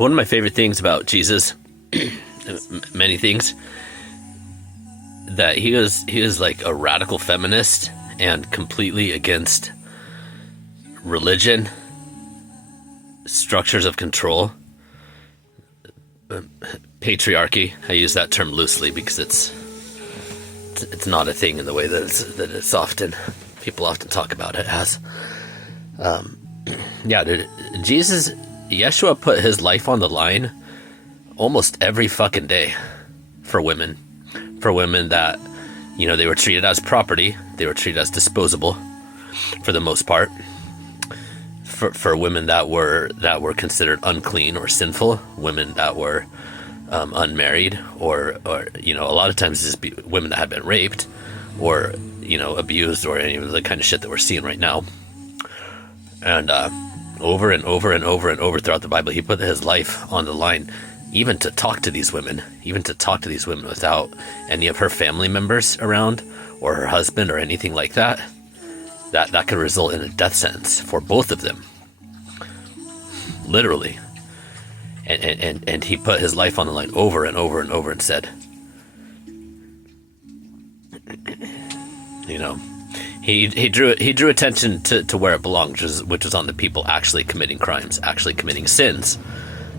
One of my favorite things about Jesus, many things, that he was like a radical feminist and completely against religion, structures of control, patriarchy. I use that term loosely because it's not a thing in the way that it's often, people often talk about it as. Jesus, Yeshua put his life on the line almost every fucking day for women that, you know, they were treated as property, they were treated as disposable for the most part. For women that were considered unclean or sinful, women that were unmarried, or you know, a lot of times just women that had been raped or, you know, abused, or any of the kind of shit that we're seeing right now. And over and over and over and over throughout the Bible, he put his life on the line, even to talk to these women without any of her family members around, or her husband, or anything like that. That could result in a death sentence for both of them. Literally. And he put his life on the line over and over and over and said, you know, he drew attention to where it belonged, which was on the people actually committing crimes, actually committing sins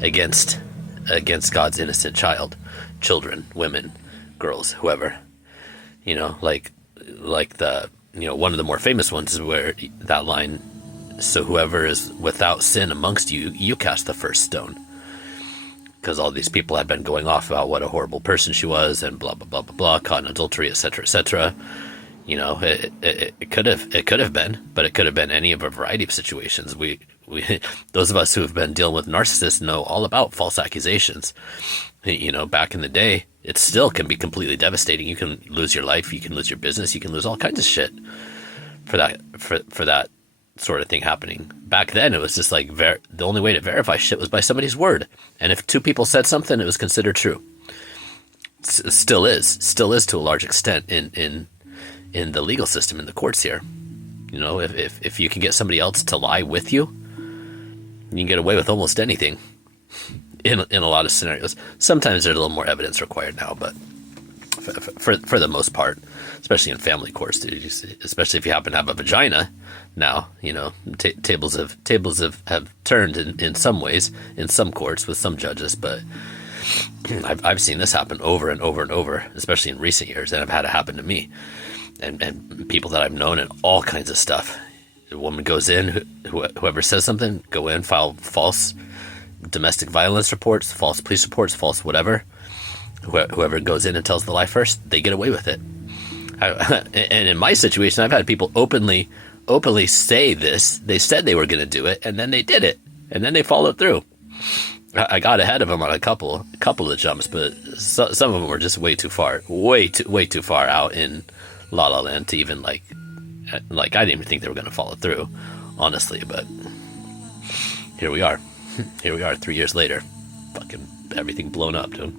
against God's innocent children, women, girls, whoever. You know, like the, you know, one of the more famous ones is where that line, so whoever is without sin amongst you, you cast the first stone. Because all these people had been going off about what a horrible person she was, and blah, blah, blah, blah, blah, caught in adultery, etc., etc. You know, it could have been, but it could have been any of a variety of situations. We those of us who have been dealing with narcissists know all about false accusations. You know, back in the day, it still can be completely devastating. You can lose your life, you can lose your business, you can lose all kinds of shit for that sort of thing happening. Back then, it was just like the only way to verify shit was by somebody's word. And if two people said something, it was considered true. Still is to a large extent in the legal system, in the courts here. You know, if you can get somebody else to lie with you, you can get away with almost anything in a lot of scenarios. Sometimes there's a little more evidence required now, but for the most part, especially in family courts, dude, especially if you happen to have a vagina now, you know, tables have turned in some ways, in some courts with some judges, but I've seen this happen over and over and over, especially in recent years, and I've had it happen to me and people that I've known, and all kinds of stuff. A woman goes in, whoever says something, go in, file false domestic violence reports, false police reports, false whatever. Whoever goes in and tells the lie first, they get away with it. And in my situation, I've had people openly say this. They said they were going to do it, and then they did it, and then they followed through. I got ahead of them on a couple of jumps, but some of them were just way too far out in La La Land to even like I didn't even think they were going to follow through, honestly. But here we are. Here we are 3 years later. Fucking everything blown up, dude.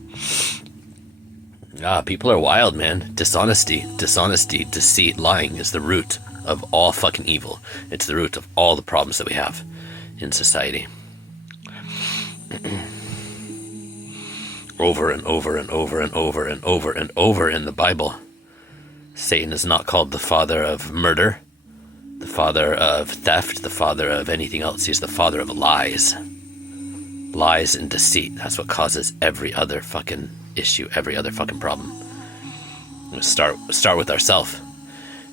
People are wild, man. Dishonesty, deceit, lying is the root of all fucking evil. It's the root of all the problems that we have in society. Over and over and over and over and over and over in the Bible, Satan is not called the father of murder, the father of theft, the father of anything else. He's the father of lies. Lies and deceit. That's what causes every other fucking issue, every other fucking problem. Start with ourselves,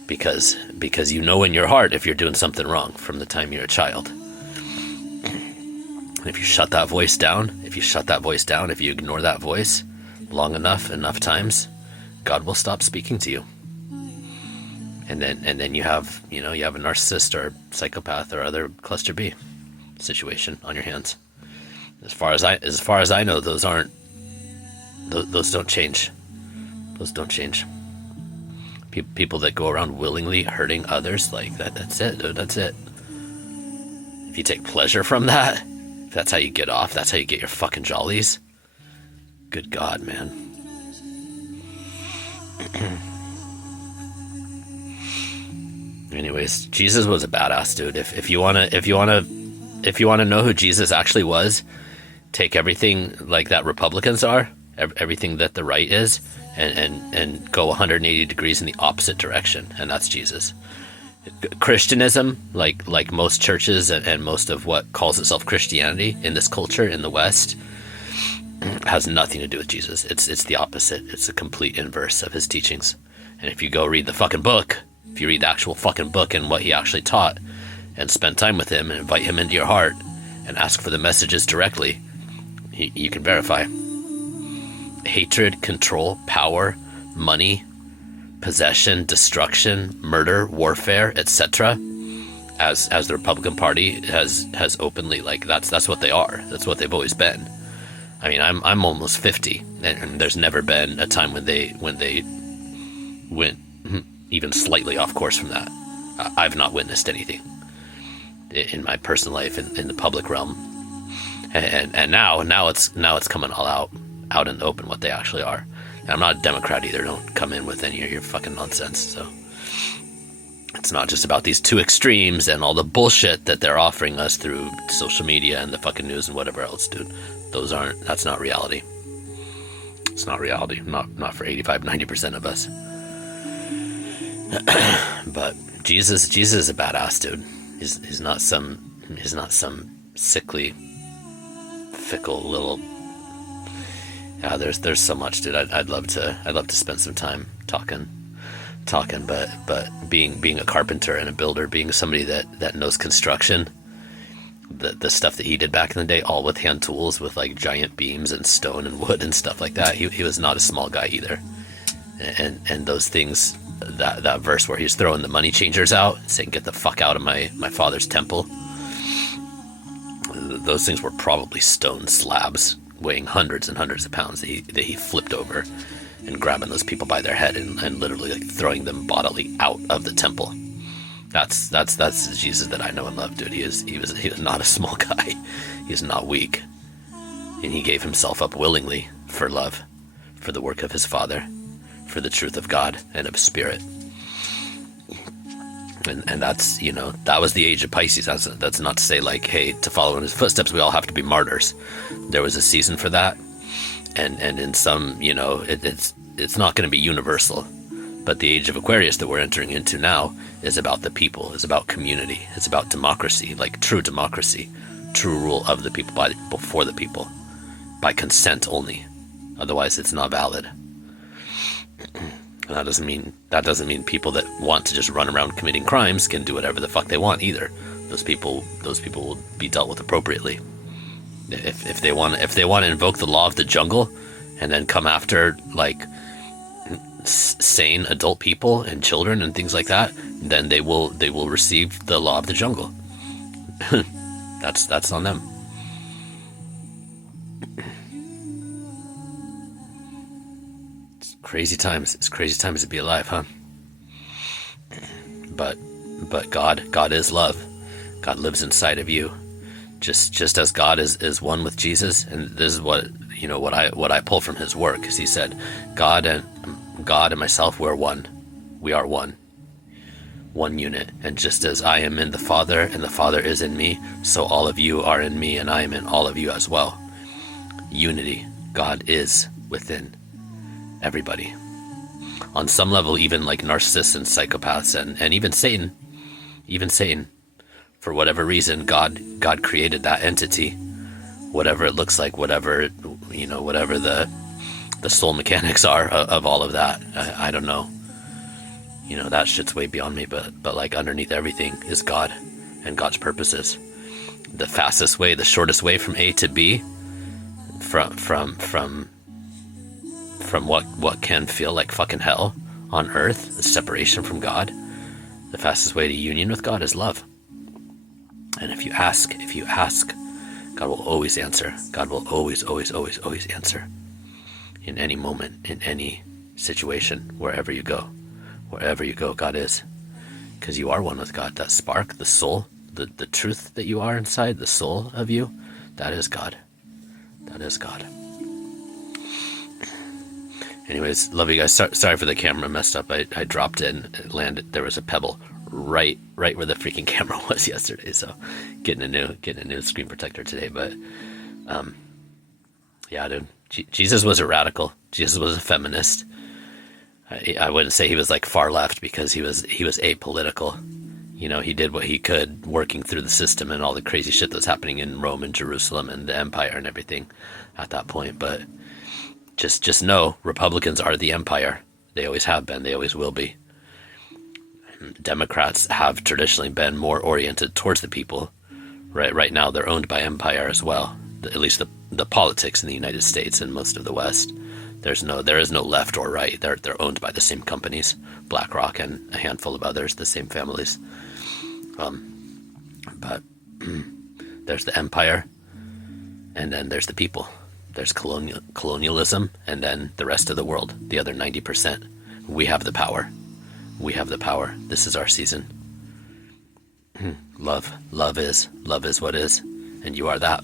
because you know in your heart if you're doing something wrong from the time you're a child. And if you shut that voice down, if you ignore that voice long enough times, God will stop speaking to you. And then you have a narcissist or psychopath or other cluster B situation on your hands. As far as I know, those don't change. Those don't change. People that go around willingly hurting others, like that's it, dude, that's it. If you take pleasure from that, if that's how you get off, that's how you get your fucking jollies. Good God, man. Anyways, Jesus was a badass, dude. If you wanna know who Jesus actually was, take everything like that Republicans are, everything that the right is, and go 180 degrees in the opposite direction, and that's Jesus. Christianism, like most churches and most of what calls itself Christianity in this culture in the West, has nothing to do with Jesus. It's the opposite. It's a complete inverse of his teachings. And if you go read the fucking book, if you read the actual fucking book and what he actually taught, and spend time with him and invite him into your heart and ask for the messages directly, you can verify. Hatred, control, power, money, possession, destruction, murder, warfare, etc. As the Republican Party has openly, like, that's what they are. That's what they've always been. I mean, I'm almost 50, and there's never been a time when they went even slightly off course from that. I've not witnessed anything in my personal life, in the public realm, and now it's coming all out in the open what they actually are. And I'm not a Democrat either. Don't come in with any of your fucking nonsense. So it's not just about these two extremes and all the bullshit that they're offering us through social media and the fucking news and whatever else, dude. That's not reality. It's not reality. Not for 85-90% of us. But Jesus is a badass dude. He's not some sickly, fickle little. Yeah, there's so much, dude. I'd love to spend some time talking, but being a carpenter and a builder, being somebody that knows construction, the stuff that he did back in the day, all with hand tools, with like giant beams and stone and wood and stuff like that. He was not a small guy either. And those things, that verse where he's throwing the money changers out, saying, "Get the fuck out of my father's temple." Those things were probably stone slabs weighing hundreds and hundreds of pounds that he flipped over and grabbing those people by their head and literally like throwing them bodily out of the temple. That's the Jesus that I know and love, dude. He was not a small guy. He is not weak, and he gave himself up willingly for love, for the work of his Father, for the truth of God and of Spirit. And that's, that was the age of Pisces. That's not to say like, hey, to follow in his footsteps, we all have to be martyrs. There was a season for that. And in some, it's not going to be universal. But the age of Aquarius that we're entering into now is about the people, is about community, it's about democracy, like true democracy, true rule of the people, by the people, for the people, by consent only. Otherwise, it's not valid. And that doesn't mean people that want to just run around committing crimes can do whatever the fuck they want either. Those people will be dealt with appropriately. If they want to invoke the law of the jungle and then come after like sane adult people and children and things like that, then they will receive the law of the jungle. That's on them. It's crazy times to be alive, huh? But God is love. God lives inside of you. Just as God is one with Jesus, and this is what I pull from his work, is he said, God and myself, we're one. We are one unit. And just as I am in the Father and the Father is in me, so all of you are in me and I am in all of you as well. Unity. God is within everybody. On some level, even like narcissists and psychopaths and even Satan, for whatever reason, God created that entity, whatever it looks like, whatever the soul mechanics are of all of that. I don't know. That shit's way beyond me, but like underneath everything is God and God's purposes. The fastest way, the shortest way from A to B, from what can feel like fucking hell on earth, the separation from God, the fastest way to union with God is love. And if you ask, God will always answer. God will always answer. In any moment, in any situation, wherever you go, God is. Because you are one with God. That spark, the soul, the truth that you are inside, the soul of you, that is God. That is God. Anyways, love you guys. Sorry for the camera messed up. I dropped it and it landed. There was a pebble right where the freaking camera was yesterday. So getting a new screen protector today. But Yeah, dude. Jesus was a radical. Jesus was a feminist. I wouldn't say he was like far left because he was apolitical. He did what he could, working through the system and all the crazy shit that's happening in Rome and Jerusalem and the empire and everything at that point. But just know, Republicans are the empire. They always have been. They always will be. Democrats have traditionally been more oriented towards the people. Right now, they're owned by empire as well. At least the politics in the United States and most of the West. There is no left or right. They're owned by the same companies, BlackRock and a handful of others, the same families. But there's the empire, and then there's the people. There's colonialism, and then the rest of the world, the other 90%. We have the power. We have the power. This is our season. Love is what is, and you are that.